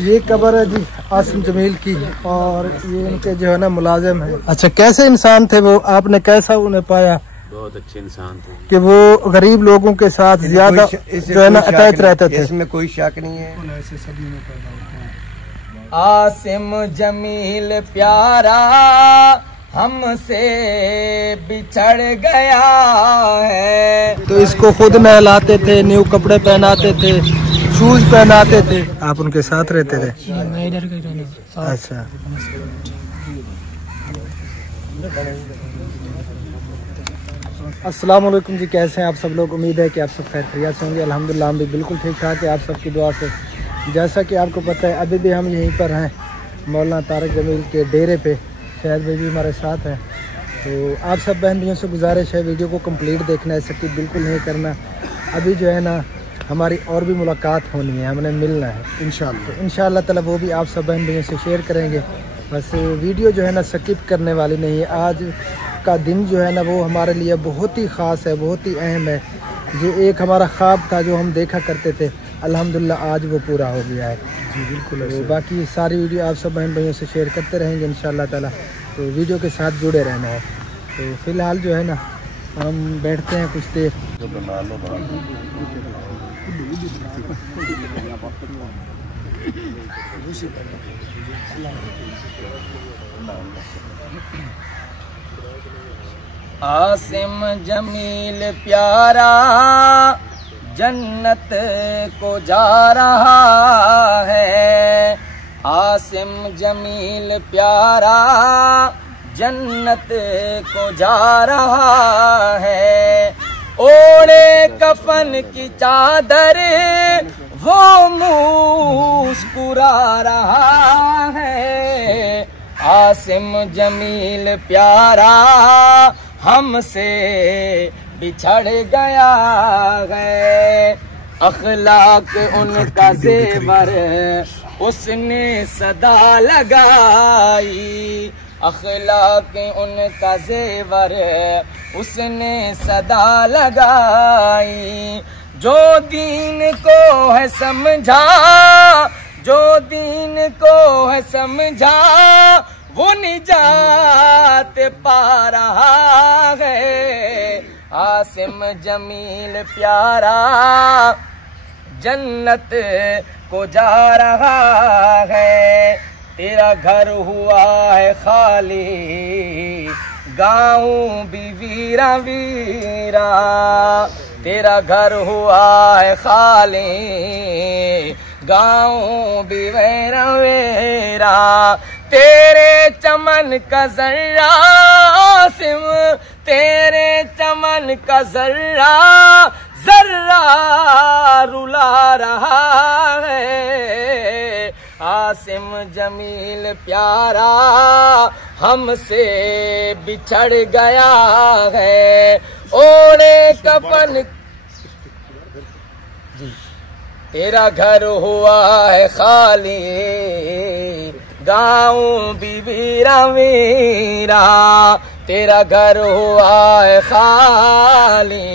ये कब्र है जी आसिम जमील की, और ये इनके जो है ना मुलाजिम है। अच्छा, कैसे इंसान थे वो, आपने कैसा उन्हें पाया? बहुत अच्छे इंसान थे कि वो गरीब लोगों के साथ ज्यादा जो है ना अटैच रहते थे, इसमें कोई शक नहीं है। आसिम जमील प्यारा हमसे बिछड़ गया है। तो इसको खुद नहलाते थे, न्यू कपड़े पहनाते थे, शूज पहनाते थे। आप उनके साथ रहते थे? मैं इधर का रहना। अच्छा, अस्सलाम वालेकुम जी, कैसे हैं आप सब लोग? उम्मीद है कि आप सब खैर खैरियत से होंगे। अल्हम्दुलिल्लाह हम भी बिल्कुल ठीक ठाक है आप सबकी दुआ से। जैसा कि आपको पता है अभी भी हम यहीं पर हैं मौलाना तारक जमील के डेरे पे। शायद भाई भी हमारे साथ हैं। तो आप सब बहन भाइयों से गुजारिश है वीडियो को कंप्लीट देखना है, स्किप बिल्कुल नहीं करना। अभी जो है ना हमारी और भी मुलाकात होनी है, हमने मिलना है इंशाअल्लाह ताला, वो भी आप सब बहन भाइयों से शेयर करेंगे। बस वीडियो जो है ना स्किप करने वाली नहीं है। आज का दिन जो है ना वो हमारे लिए बहुत ही ख़ास है, बहुत ही अहम है। ये एक हमारा ख्वाब था जो हम देखा करते थे, अल्हम्दुलिल्लाह आज वो पूरा हो गया है जी। बिल्कुल। तो बाकी सारी वीडियो आप सब बहन भाइयों से शेयर करते रहेंगे इंशाअल्लाह ताला, तो वीडियो के साथ जुड़े रहना है। तो फ़िलहाल जो है ना हम बैठते हैं कुछ देर। आसिम जमील प्यारा जन्नत को जा रहा है। आसिम जमील प्यारा जन्नत को जा रहा है। ओढ़े कफन की चादर वो मुस्कुरा रहा है। आसिम जमील प्यारा हमसे बिछड़ गया है। अखलाक उनका जेवर उसने सदा लगाई। अखलाक उनका जेवर उसने सदा लगाई। जो दीन को है समझा, जो दीन को है समझा, वो निजात पा रहा है। आसिम जमील प्यारा जन्नत को जा रहा है। तेरा घर हुआ है खाली, गाँव भी वीरा वीरा। तेरा घर हुआ है खाली, गाँव भी वेरा वेरा। तेरे चमन का जर्रा आसिम, तेरे चमन का जर्रा जर्रा रुला रहा है। आसिम जमील प्यारा हमसे बिछड़ गया है। ओढ़े कफन तेरा घर हुआ है खाली, गाँव भी वीरा वीरा। तेरा घर हुआ है खाली,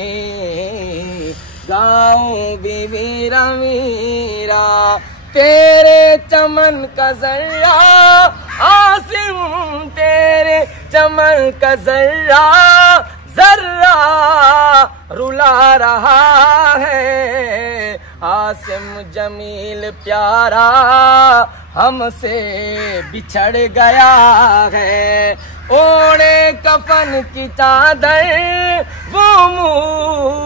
गाँव भी वीरा वीरा। तेरे चमन का जर्रा आसिम, तेरे चमन का जर्रा जर्रा रुला रहा है। आसिम जमील प्यारा हमसे बिछड़ गया है। ओढ़े कफन की चादर वो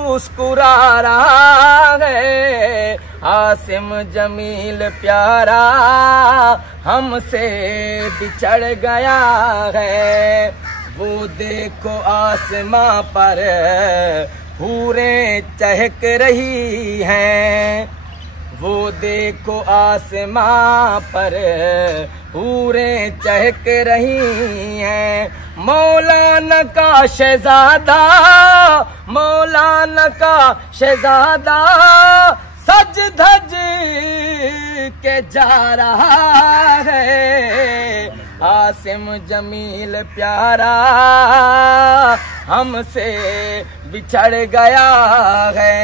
मुस्कुरा रहा है। आसिम जमील प्यारा हमसे बिछड़ गया है। वो देखो आसमां पर हूरें चहक रही हैं। वो देखो आसमां पर हूरें चहक रही हैं। मौलाना का शहजादा, मौलाना का शहजादा सज धज के जा रहा है। आसिम जमील प्यारा हमसे बिछड़ गया है।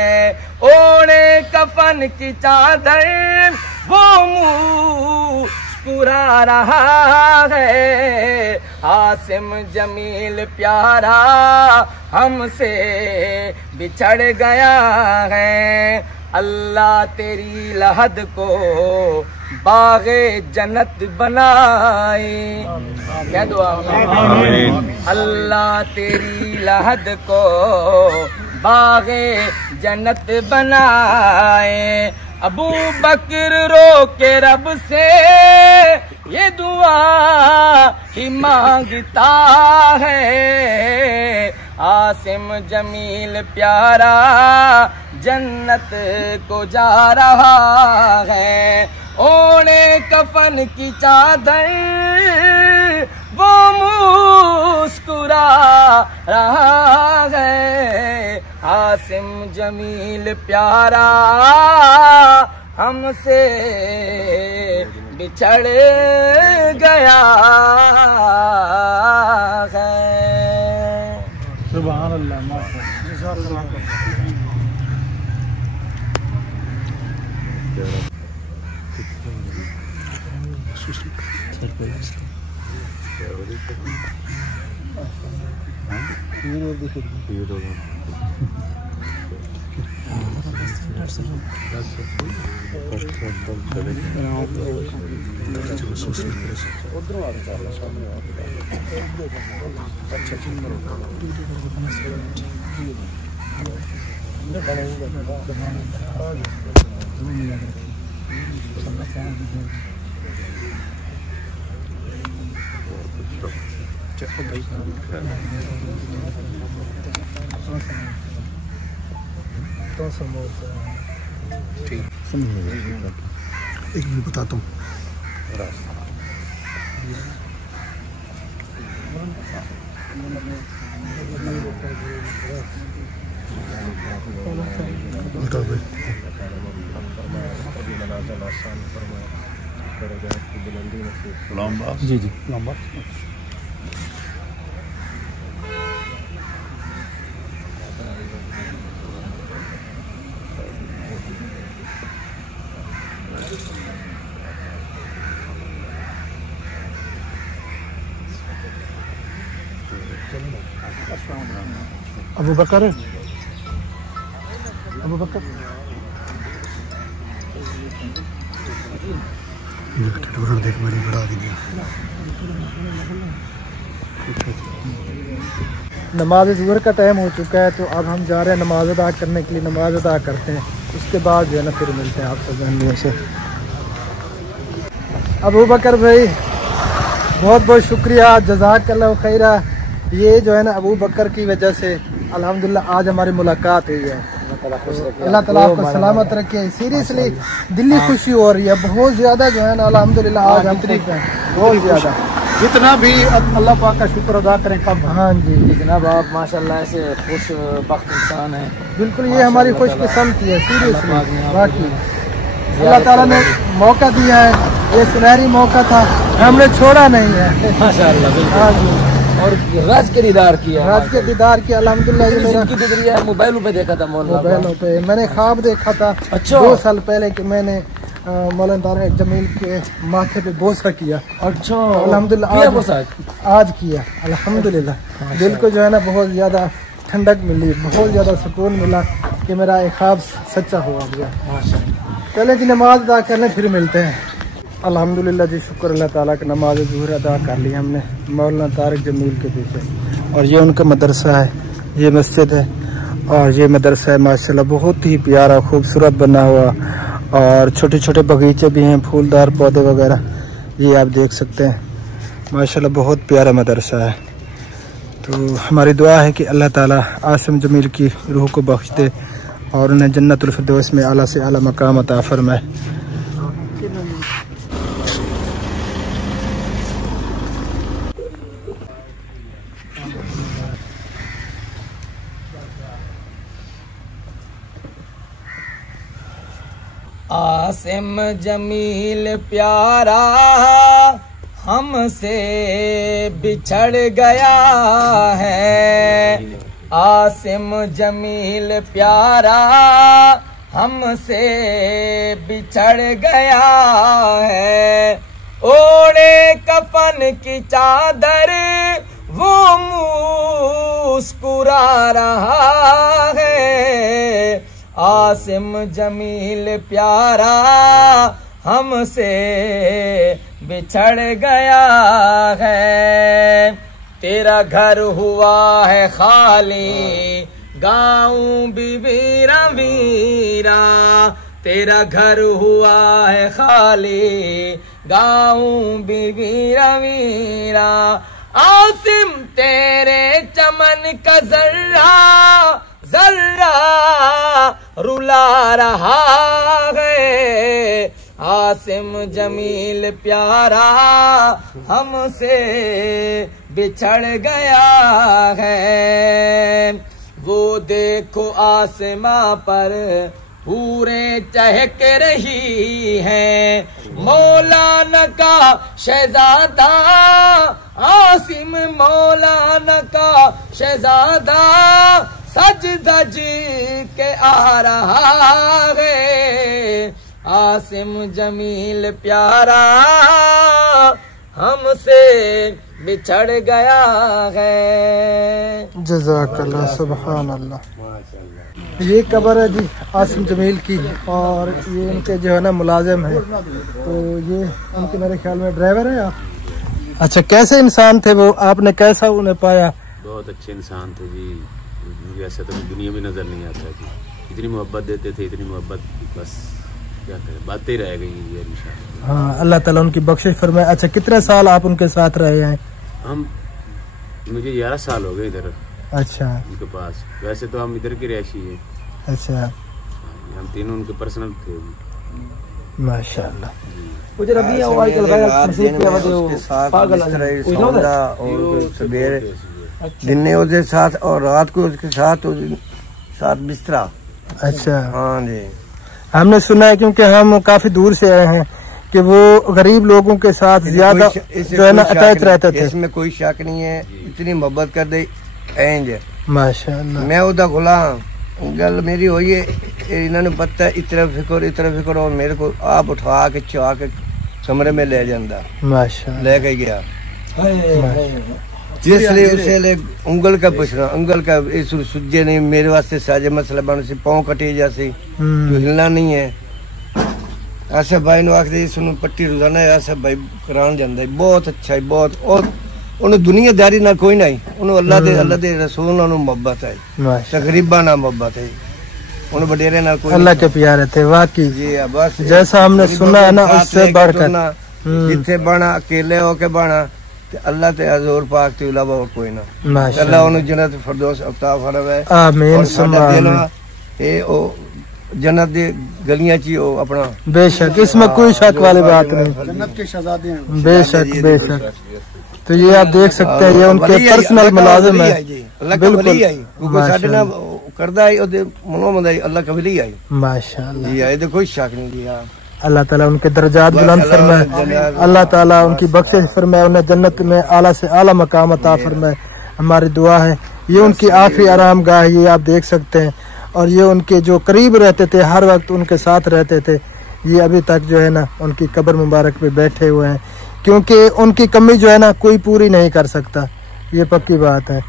ओढ़े कफन की चादर वो मुस्कुरा रहा है। आसिम जमील प्यारा हमसे बिछड़ गया है। अल्लाह तेरी लहद को बाग़े जन्नत बनाए। क्या दुआ? अल्लाह तेरी लहद को बाग़े जन्नत बनाए। अबू बकर रो के रब से ये दुआ ही मांगता है। आसिम जमील प्यारा जन्नत को जा रहा है। ओढ़े कफन की चादर वो मुस्कुरा रहा है। आसिम जमील प्यारा हमसे बिछड़ गया है। सुभान अल्लाह, माशाअल्लाह। तो एक मिनट बताता हूँ। जी जी लंबा। अबू बकर, अबू बकर देख मेरी बढ़ा दी। नमाज ज़ुहर का टाइम हो चुका है, तो अब हम जा रहे हैं नमाज अदा करने के लिए। नमाज अदा करते हैं, उसके बाद जो है ना फिर मिलते हैं आप सब बहनों से। अबू बकर भाई बहुत बहुत शुक्रिया, जज़ाकल्लाह खैरा। ये जो है ना अबू बकर की वजह से अल्हम्दुलिल्लाह आज हमारी मुलाकात हुई है। अल्लाह ताला आपको सलामत रखे। सीरियसली दिल्ली खुशी हो रही है बहुत ज़्यादा जो है ना अल्हम्दुलिल्लाह आज हम खुश हैं बहुत ज़्यादा। जितना भी अल्लाह पाक का शुक्र अदा करें कम। हाँ जी जनाब, आप माशाल्लाह ऐसे खुश बख्त इंसान हैं। बिल्कुल, ये हमारी खुशकिस्मती है। सीरियसली बाकी अल्लाह ताला ने मौका दिया है, ये सुनहरी मौका था, हमने छोड़ा नहीं है माशाल्लाह। हाँ जी, और राज के दीदार किया, राज के दीदार किया अल्हम्दुलिल्लाह। ये मेरा मोबाइलों पे देखा था, मोबाइलों पे मैंने ख्वाब देखा था। अच्छा। 2 साल पहले कि मैंने मौलाना तारिक जमील के माथे पे बोसा किया। अच्छा, अल्हम्दुलिल्लाह आज किया अल्हम्दुलिल्लाह। दिल को जो है ना बहुत ज़्यादा ठंडक मिली, बहुत ज़्यादा सुकून मिला कि मेरा एक ख्वाब सच्चा हुआ गया। चले जी नमाज अदा करने फिर मिलते हैं। अल्हम्दुलिल्लाह जी, शुक्र अल्लाह ताला की नमाज ज़ुहर अदा कर ली हमने मौलाना तारिक जमील के पीछे। और ये उनका मदरसा है, ये मस्जिद है और ये मदरसा है माशाल्लाह बहुत ही प्यारा खूबसूरत बना हुआ। और छोटे छोटे बगीचे भी हैं, फूलदार पौधे वगैरह, ये आप देख सकते हैं माशाल्लाह बहुत प्यारा मदरसा है। तो हमारी दुआ है कि अल्लाह ताला आसिम जमील की रूह को बख्श दे और उन्हें जन्नतुल फिरदौस में आला से आला मकाम अता फरमाए। आसिम जमील प्यारा हमसे बिछड़ गया है। आसिम जमील प्यारा हमसे बिछड़ गया है। ओढ़े कफन की चादर वो मुस्कुरा रहा है। आसिम जमील प्यारा हमसे बिछड़ गया है। तेरा घर हुआ है खाली गाँव भी वीरा वीरा। तेरा घर हुआ है खाली गाँव भी वीरा वीरा। आसिम तेरे चमन का जर्रा जर्रा रुला रहा है। आसिम जमील प्यारा हमसे बिछड़ गया है। वो देखो आसमां पर पूरे चहक रही है। मौलाना का शहजादा आसिम मौलाना का शहजादा सज धज के आ रहा है। आसिम जमील प्यारा हमसे बिछड़ गया है। जज़ाकल्लाह सुभान अल्लाह। ये कब्र है जी आसिम जमील की, और ये इनके जो है ना मुलाजिम है। तो ये उनके मेरे ख्याल में ड्राइवर है आप। अच्छा, कैसे इंसान थे वो, आपने कैसा उन्हें पाया? बहुत अच्छे इंसान थे जी, मुझे ऐसा तो दुनिया में नजर नहीं आता जी। इतनी मोहब्बत देते थे, इतनी मोहब्बत, बस क्या करें, बातें रह गई ये इंशाअल्लाह। हाँ, अल्लाह ताला उनकी बख्शिश फरमाए। अच्छा, कितने साल आप उनके साथ रहे हैं? मुझे 11 साल हो गए इधर। अच्छा, उनके पास। वैसे तो हम इधर के रहशी है। अच्छा, हम तीनों उनके पर्सनल थे। माशाअल्लाह। उसके सवेरे दिन में उसके साथ और रात को उसके साथ बिस्तरा। अच्छा, हाँ जी। हमने सुना है, क्योंकि हम काफी दूर से आए हैं, कि वो गरीब लोगों के साथ ज्यादा जो है ना अटैच रहते थे। इसमें कोई शक नहीं है, इतनी मोहब्बत कर दे इंज माशाअल्लाह। मैं उदा गुलाम, गल मेरी हुई है, इन्होंने पता है इतना फिक्र, और मेरे को आप उठा के चाह के कमरे में ले जाता, माशाअल्लाह लेके गया। जिसलिए उसे ले उंगल का पूछना, उंगल का इस सुजे नहीं मेरे वास्ते साजे मसला बन सी, पाँव कटी जैसी, जो हिलना नहीं है। आसिफ भाई ने आखिर सुन पट्टी रोजाना आसिफ भाई करान जाता है, बहुत अच्छा है, बहुत। और उन्हें दुनियादारी ना कोई नहीं, उन्हें अल्लाह दे रसूल ना मोहब्बत है, तकरीबा ना मोहब्बत है, उन्हें बडेरे ना कोई। अल्लाह के प्यारे थे वाकई जी। बस जैसा हमने सुना है ना, उससे बढ़कर जिथे बना अकेले होके बना, अल्लाह ते हजूर पाक के अलावा और कोई ना। अल्लाह उन्हें जन्नत फिरदौस अता फरमाए, आमीन सुम्मा आमीन। ए ओ जन्नत दी गलियां ची ओ अपना, बेशक इसमें कोई शक वाली बात नहीं, जन्नत के शहजादे हैं, बेशक बेशक। तो ये आप देख सकते हैं, ये उनके पर्सनल मुलाजिम है। बिल्कुल साडे ना करदा है, ओदे मनो मंदाई अल्लाह कबली आई माशाअल्लाह जी। ये कोई शक नहीं जी। अल्लाह ताला उनके दर्जात बुलंद फरमाए, अल्लाह ताला उनकी बख्शिश फरमाए, उन्हें जन्नत में आला से आला मकाम अता फरमाए। हमारी दुआ है। ये उनकी आखिरी आराम गाह, ये आप देख सकते हैं। और ये उनके जो करीब रहते थे, हर वक्त उनके साथ रहते थे, ये अभी तक जो है ना उनकी कब्र मुबारक पे बैठे हुए हैं, क्योंकि उनकी कमी जो है ना कोई पूरी नहीं कर सकता, ये पक्की बात है।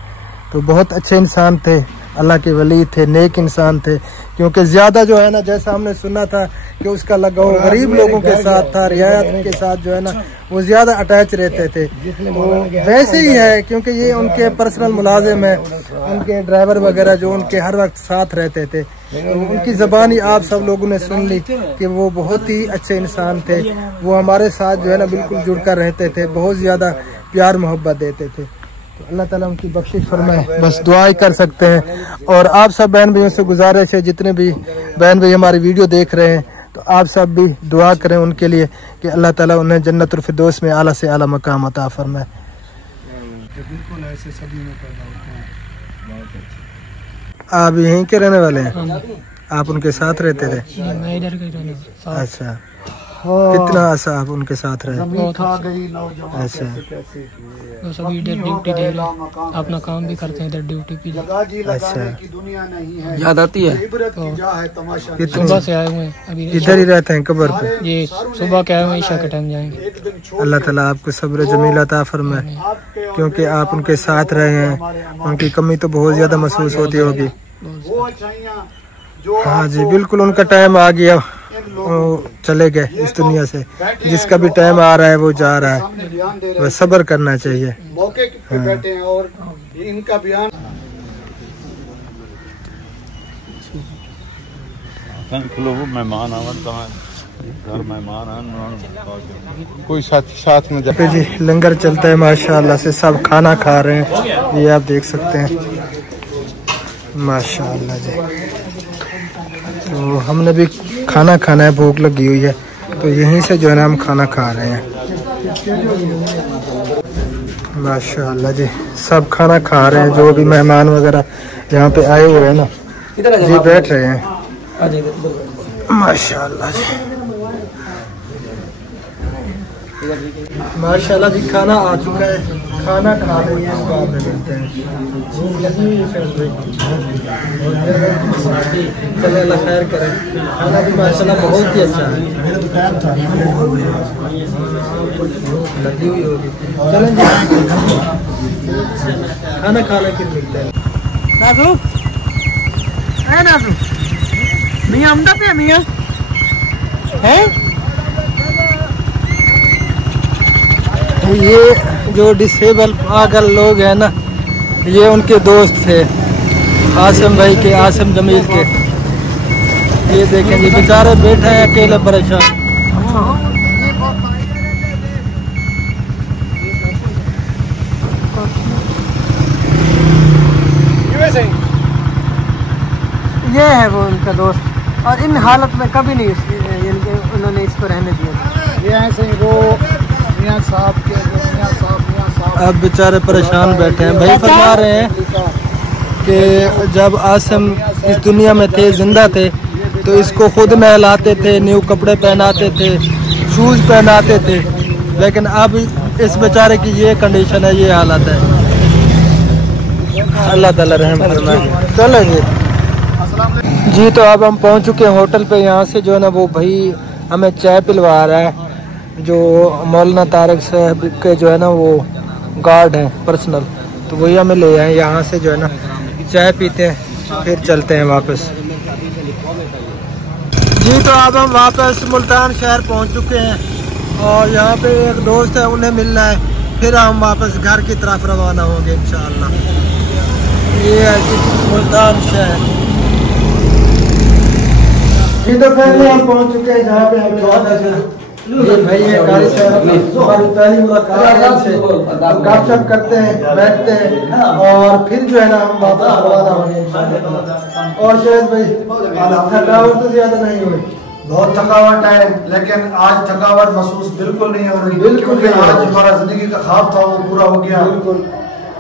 तो बहुत अच्छे इंसान थे, अल्लाह के वली थे, नेक इंसान थे। क्योंकि ज्यादा जो है ना, जैसा हमने सुना था कि उसका लगाव गरीब लोगों के साथ था, रियायत के साथ जो है ना वो ज्यादा अटैच रहते थे। तो वैसे ही है, क्योंकि ये उनके पर्सनल मुलाजिम है, उनके ड्राइवर वगैरह जो उनके हर वक्त साथ रहते थे। तो उनकी जबानी आप सब लोगों ने सुन ली कि वो बहुत ही अच्छे इंसान थे। वो हमारे साथ जो है ना बिल्कुल जुड़कर रहते थे, बहुत ज्यादा प्यार मोहब्बत देते थे। तो अल्लाह ताला उनकी बख्शिश फरमाए, बस दुआ ही कर सकते हैं। और आप सब बहन भाइयों से गुजारिश है, जितने भी बहन भाई हमारी वीडियो देख रहे हैं, तो आप सब भी दुआ करें उनके लिए कि अल्लाह ताला उन्हें जन्नतुल फिरदौस में आला से आला मकाम अता फरमाए। बिल्कुल ऐसे सभी में पैदा होते हैं। आप यहीं के रहने वाले हैं? आप उनके साथ रहते थे? मैं इधर का ही रहने वाला। अच्छा, कितना ऐसा आप उनके साथ रहे? अच्छा, वो सभी इधर ड्यूटी दे अपना काम भी करते हैं इधर ड्यूटी पे। अच्छा, याद आती है। सुबह से आए हुए हैं, अभी इधर ही रहते हैं कब्र पे? ये सुबह के आए हुए, ईशा के टाइम जाएंगे। अल्लाह ताला आपको सब्र जमील अता फरमाए, क्योंकि आप उनके साथ रहे हैं। उनकी कमी तो बहुत ज्यादा महसूस होती होगी। हाँ जी, बिल्कुल उनका टाइम आ गया, वो चले गए इस दुनिया से। जिसका भी टाइम आ रहा है वो जा रहा है, वह सब्र करना चाहिए। मौके पे बैठे हैं और इनका बयान मेहमान कोई साथ में पे जी लंगर चलता है माशाल्लाह से, सब खाना खा रहे हैं, ये आप देख सकते हैं माशाल्लाह जी। तो हमने भी खाना खाना है, भूख लगी हुई है, तो यहीं से जो है ना हम खाना खा रहे हैं माशाल्लाह जी। सब खाना खा रहे हैं, जो भी मेहमान वगैरह यहाँ पे आए हुए हैं ना, जी बैठ रहे हैं माशाल्लाह जी। माशाल्लाह जी खाना आ चुका है, खाना खा रहे हैं, बाद में मिलते हैं। चले अल्लाह खैर करे, खाना भी माशाल्लाह बहुत ही अच्छा है, लगी हुई होगी। चलें जी खाना खाने के लिए मिलते हैं। नाज़ू है, नाज़ू मियाँ आमदा पे मियाँ है। ये जो डिसेबल पागल लोग हैं ना, ये उनके दोस्त थे आसिम भाई के, आसिम जमील के। ये देखें जी बेचारे बैठे हैं अकेले परेशान। ये है वो उनका दोस्त, और इन हालत में कभी नहीं उन्होंने इसको रहने दिया। ये ऐसे ही वो मियां साहब के मियां साहब अब बेचारे परेशान बैठे हैं। भाई फरमा रहे हैं कि जब आसिम इस दुनिया में थे, जिंदा थे, तो इसको खुद नहलाते थे, न्यू कपड़े पहनाते थे, शूज़ पहनाते थे, लेकिन अब इस बेचारे की ये कंडीशन है, ये हालत है। अल्लाह ताला रहम फरमाए। चलो जी, तो अब हम पहुंच चुके हैं होटल पे। यहाँ से जो है ना वो भाई हमें चाय पिलवा रहा है, जो मौलाना तारक साहब के जो है ना वो गार्ड हैं पर्सनल, तो वही हमें ले आए। यहाँ से जो है ना चाय पीते हैं, फिर चलते हैं वापस। जी, तो अब हम वापस मुल्तान शहर पहुँच चुके हैं, और यहाँ पे एक दोस्त है, उन्हें मिलना है, फिर हम वापस घर की तरफ रवाना होंगे इंशाअल्लाह। ये है जी मुल्तान शहर। जी, तो पहले हम पहुंच चुके हैं जहाँ पे हमें ये भाई है गाड़ी से हमारी पहली मुलाकात है इनसे, तो गपशप करते हैं, बैठते हैं, और फिर जो है ना हम वापस रवाना होंगे इंशाअल्लाह। और शायद भाई थकावट तो ज्यादा नहीं हुई? बहुत थकावट है, लेकिन आज थकावट महसूस बिल्कुल नहीं हो रही। बिल्कुल नहीं। आज हमारा जिंदगी का ख्वाब था वो पूरा हो गया। बिल्कुल।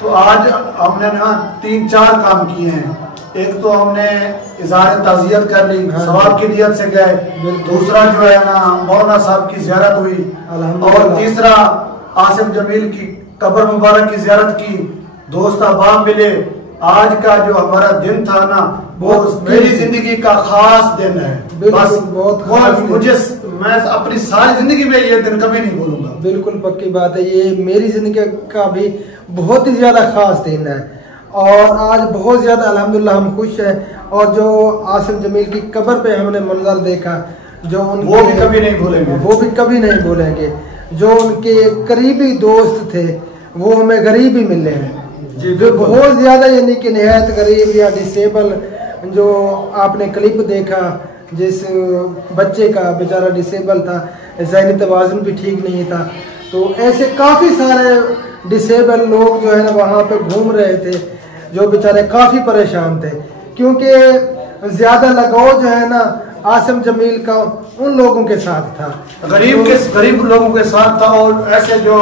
तो आज हमने ना 3-4 काम किए हैं। एक तो हमने इज़हार ताज़ियत कर ली, सवाब की नियत से गए। दूसरा जो है ना मौलाना साहब की ज़ियारत हुई, और तीसरा आसिम जमील की कब्र मुबारक की ज़ियारत की। दोस्त अहबाब मिले। आज का जो हमारा दिन था ना, वो मेरी जिंदगी का खास दिन है। बस बहुत मुझे, मैं अपनी सारी जिंदगी में ये दिन कभी नहीं भूलूंगा। बिल्कुल पक्की बात है, ये मेरी जिंदगी का भी बहुत ही ज्यादा खास दिन है, और आज बहुत ज्यादा अल्हम्दुलिल्लाह हम खुश हैं। और जो आसिम जमील की कब्र पे हमने मंजर देखा, जो वो भी कभी नहीं भूलेंगे, वो भी कभी नहीं भूलेंगे। जो उनके करीबी दोस्त थे वो हमें गरीब ही मिले हैं, जो बहुत ज्यादा यानी कि निहायत गरीब या डिसेबल। जो आपने क्लिप देखा जिस बच्चे का, बेचारा डिसेबल था, ज़हनी तवाज़ुन भी ठीक नहीं था, तो ऐसे काफ़ी सारे डिसेबल लोग जो है ना वहाँ पे घूम रहे थे, जो बेचारे काफ़ी परेशान थे, क्योंकि ज़्यादा लगाव जो है ना आसिम जमील का उन लोगों के साथ था, गरीब लोगों के साथ था। और ऐसे जो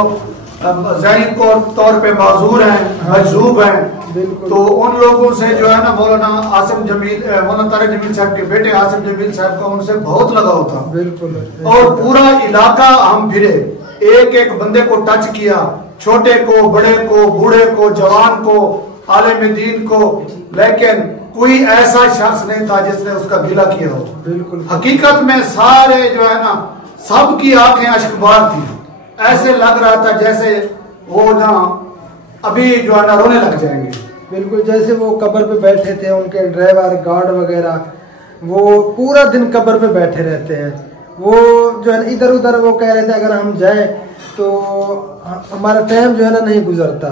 ज़हनी तौर पे माजूर हैं, मजलूब हैं, बिल्कुल। तो उन लोगों से जो है ना मौलाना आसिम जमील, मौलाना तारिक जमील साहब के बेटे आसिम जमील साहब का उनसे बहुत लगाव था। बिल्कुल। और पूरा इलाका हम फिरे, एक एक बंदे को टच किया, छोटे को, बड़े को, बूढ़े को, जवान को, आलिम दीन को, लेकिन कोई ऐसा शख्स नहीं था जिसने उसका गिला किया हो। बिल्कुल। हकीकत में सारे जो है ना सबकी आंखें अश्कबार थी, ऐसे लग रहा था जैसे वो ना अभी जो है ना रोने लग जाएंगे। बिल्कुल, जैसे वो कब्र पे बैठे थे, उनके ड्राइवर गार्ड वगैरह वो पूरा दिन कब्र पे बैठे रहते हैं। वो जो है इधर उधर वो कह रहे थे अगर हम जाएं तो हमारा टाइम जो है ना नहीं गुजरता,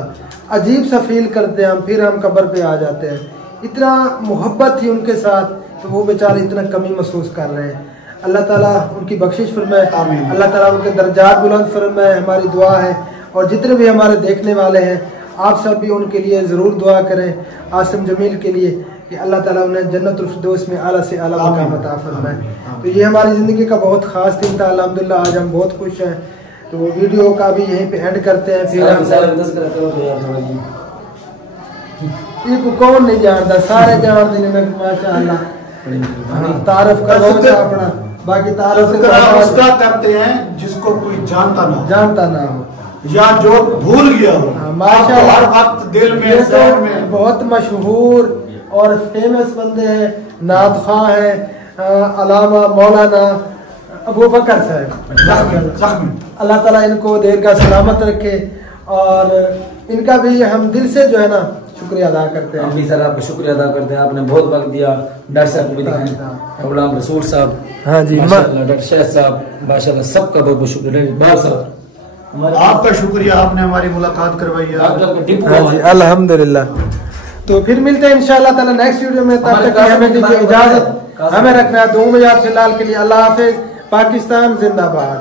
अजीब सा फील करते हैं हम, फिर हम कब्र पे आ जाते हैं। इतना मोहब्बत थी उनके साथ, तो वो बेचारे इतना कमी महसूस कर रहे हैं। अल्लाह ताला उनकी बख्शिश फरमाए, अल्लाह ताला उनके दर्जात बुलंद फरमाए, हमारी दुआ है। और जितने भी हमारे देखने वाले हैं आप सब भी उनके लिए ज़रूर दुआ करें, आसिम जमील के लिए, कि अल्लाह ताला उन्हें जन्नतुल फिरदौस में आला से आला मकाम अता फरमाए। तो ये हमारी ज़िंदगी का बहुत ख़ास दिन था, अल्हम्दुलिल्लाह आज हम बहुत खुश हैं। तो वीडियो का भी यहीं पे एंड करते हैं। फिर हम कौन नहीं जानता, सारे जान देने माशाअल्लाह। तारुफ करो अपना, बाकी तारुफ उसका करते हैं जिसको कोई जानता ना हो या जो भूल गया हो। माशाअल्लाह हर वक्त दिल में, ज़हन में बहुत मशहूर और फेमस बंदे हैं, नात खां है, अलामा मौलाना अबू बकर साहब। अल्लाह ताला इनको देर का सलामत रखे और इनका भी हम दिल से जो है ना शुक्रिया अदा करते हैं। हम भी सर आपका शुक्रिया अदा करते हैं, आपने बहुत वक्त दिया। डॉक्टर साहब को भी दिखाएं, गुलाम रसूल साहब, हाँ जी, डॉक्टर शहद साहब, माशाल्लाह सबका बहुत बहुत शुक्रिया। आपका शुक्रिया, आपने हमारी मुलाकात करवाई है। अल्हम्दुलिल्लाह। तो फिर मिलते हैं इंशाअल्लाह ताला नेक्स्ट वीडियो में। तब तक हमें दीजिए इजाजत, हमें रखना है दुआ में याद फिलहाल के लिए। अल्लाह हाफिज, पाकिस्तान जिंदाबाद।